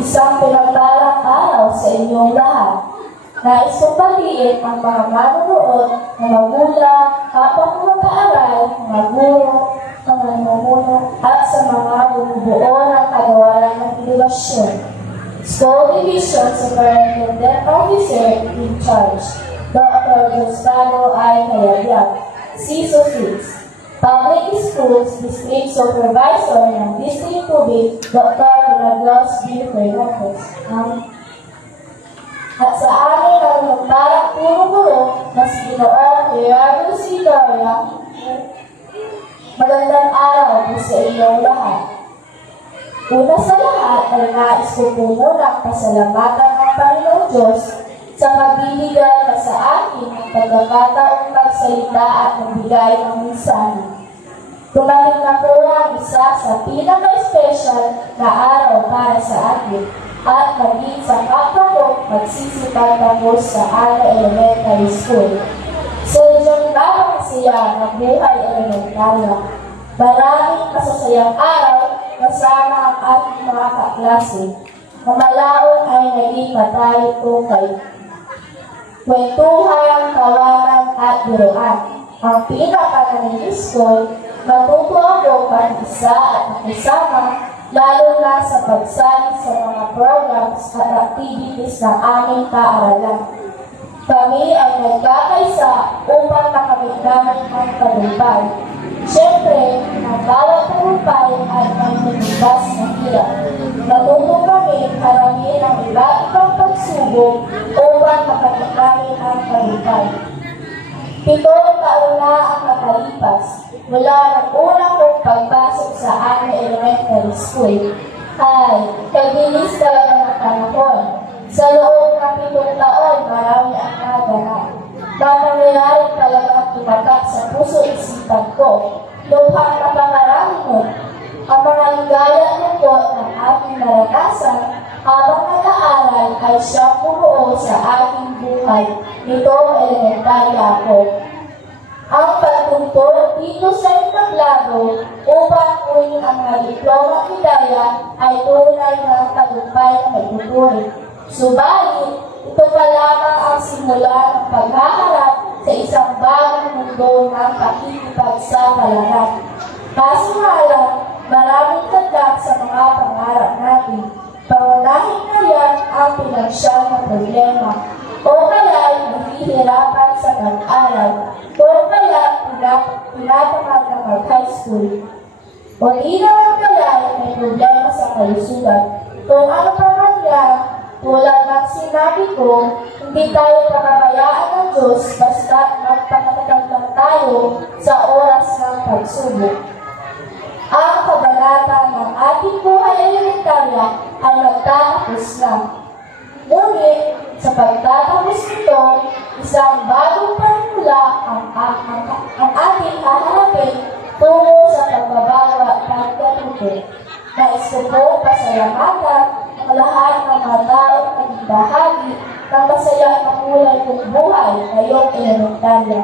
Isang pinagpalang araw sa inyong lahat. Nais kong batiin ang mga manonood na magulang, kapwa mag-aaral, mga guro, mga namumuno, at sa mga bumubuo ng kagawaran ng edukasyon. School Division Superintendent Officer in Charge, Dr. Gustavo I. Nayayag, CISO 6. Public Schools District Supervisor ng District 2B, Dr. Milagros B. Fernandez. At sa amin ang magparang puro guro na si Ginoong Gerardo C. Doria, magandang araw po sa inyong lahat. Una sa lahat ay nais ko po munang pasalamatan ang Panginoong Diyos sa pagbibigay na sa akin ang pagkakataong magsalita at magbigay ng mensahe. Tumating na po ang isa sa pinaka-special na araw para sa akin at maging sa kapwa ko magsisipag tapos sa Ana Elementary School. Sadyang napakasaya ng buhay elementarya. Maraming masasayang araw kasama ang ating mga kaklase. Mamalaon ay naging matalik ko kayo. Kwentuhan, tawanan at biruan. Ang pinaka-nanilis ko, matuto ako mag-isa at makisama, lalo na sa pagsali sa mga programs at activities ng aming kaaralan. Kami ay nagkakaisa upang makamit namin ang tagumpay. Siyempre, ang bawat tagumpay ay may nilibas na hirap. Natuto kami harapin ang iba-ibang pagsubok upang makamit namin ang tagumpay. 7 taon na ang nakalipas mula ng unang kong pagpasok sa Ana Elementary School. Kabilis talaga ng panahon. Sa loob ng 7 taon, marami ang naganap. Nangyayari talaga tumatak sa puso-isipan ko. Lubhang napangarami mo. Ang mga ligaya at lungkot ng aking naranasan habang nag-aaral ay siyang bumuo sa aking buhay nitong elementarya ako. Ang pagtungkol dito sa entablado upang kunin ang mga diploma hidaya ay tunay na tagumpay na nagtutuloy. Subalit, ito pa lamang ang simula ng paghaharap sa isang bagong mundo ng pakikipagsapalaran. Kaso nga lang, maraming tagdak sa mga pangarap natin. Pangunahin na yan ang pinansyal na problema, o kaya ay nahihirapan sa pag-aral, o kaya pinatamad na mag-high school. O di naman kaya ay may problema sa kalusugan. Kung ano pa man yan, tulad ng sinabi ko, hindi tayo panabayaan ng Diyos basta magpakatagal lang tayo sa oras ng pagsubok. Ang kabanata ng ating buhay elementarya ay magtatapos na. Ngunit, sa pagtatapos nito, isang bagong panimula ang ating haharapin tungo sa pagbabago at pagkatuto. Nais ko po pasalamatan ang lahat ng mga taong naging bahagi ng masaya na kulay kong buhay ngayong elementarya.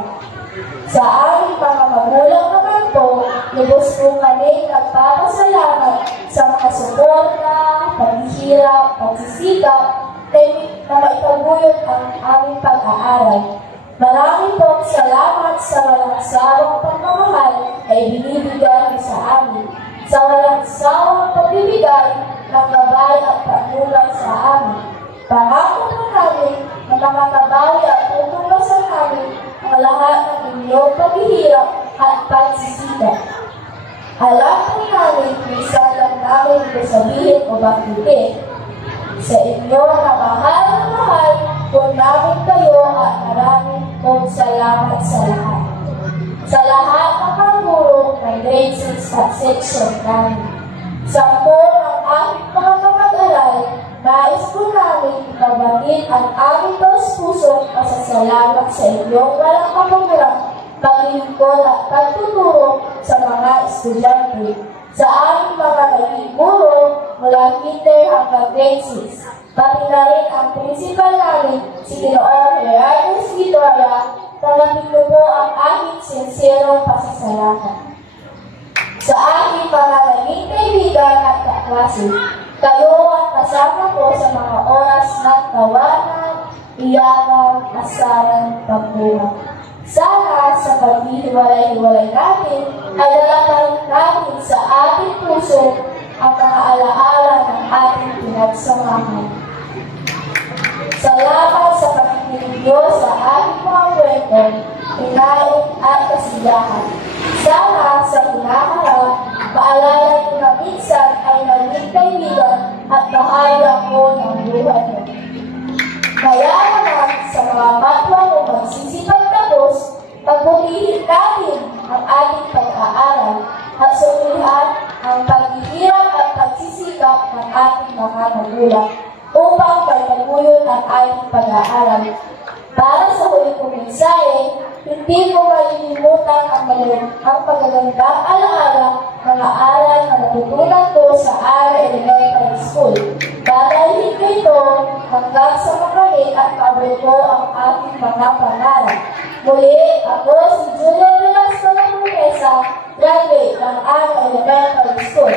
Sa aming mga magulang naman po, lubos po kami nagpapasalamat sa mga suporta, paghihirap, pagsisikap, na maitaguyod ang aming pag-aaral. Marami pong salamat sa walang sawang pagmamahal ay binibigay niyo sa amin, sa walang sawang pagbibigay ng gabay at pagmulay sa amin. Pangako po namin na makakabawi at tutuklasan namin ang lahat ng inyong paghihirap at pagsisikap. Alam po namin kung saan lang namin ito sabihin o bakit. Sa inyo na mahal po namin kayo at maraming pong salamat sa lahat. Sa lahat ng mga guro ng grade 6 at section 9. Sa po ng aming mga mag-aral, nais po namin ipabatid ang aming taus-pusong pasasalamat sa inyong walang kapagurang paglilingkod at pagtuturo sa mga estudyante. Sa aming mga naging guro mula kinder hanggang grade 6. Pati na rin ang principal namin, si Ginoong Gerardo C. Doria, tanggapin ko po ang aking sinserong pasasalamat. Sa aking mga naging kaibigan at kaklase, Kayo ang kasama ko sa mga oras ng tawanan, iyakan, asaran, pagbuhat. Sana sa paghihiwalay-hiwalay natin ay lalakarin natin sa ating puso ang mga alaala ng ating pinagsamahan. Salamat sa pakikinig Diyos sa ating mga kwento, inay at kasiyahan. Sana sa hinaharap, paalala ko na minsan ay naging kaibigan at bahaya ko ng buhay mo. Kaya naman sa mga kapwa mo magsisipagtapos, pagbutihin natin ang ating pag-aaral at sulihan ang paghihirap at pagsisikap ng ating mga magulang upang pagpaguyod ang ating pag-aaral. Para sa huli kong mensahe, hindi ko malilimutan ang magagandang alaala mga aral na natutunan ko sa Ara Elementary School. Dadalhin ko ito hanggang sa makamit at mabuo ko ang ating mga pangarap. Muli, ako si Julia Velasco ng Promesa, graduate ng Ara Elementary School.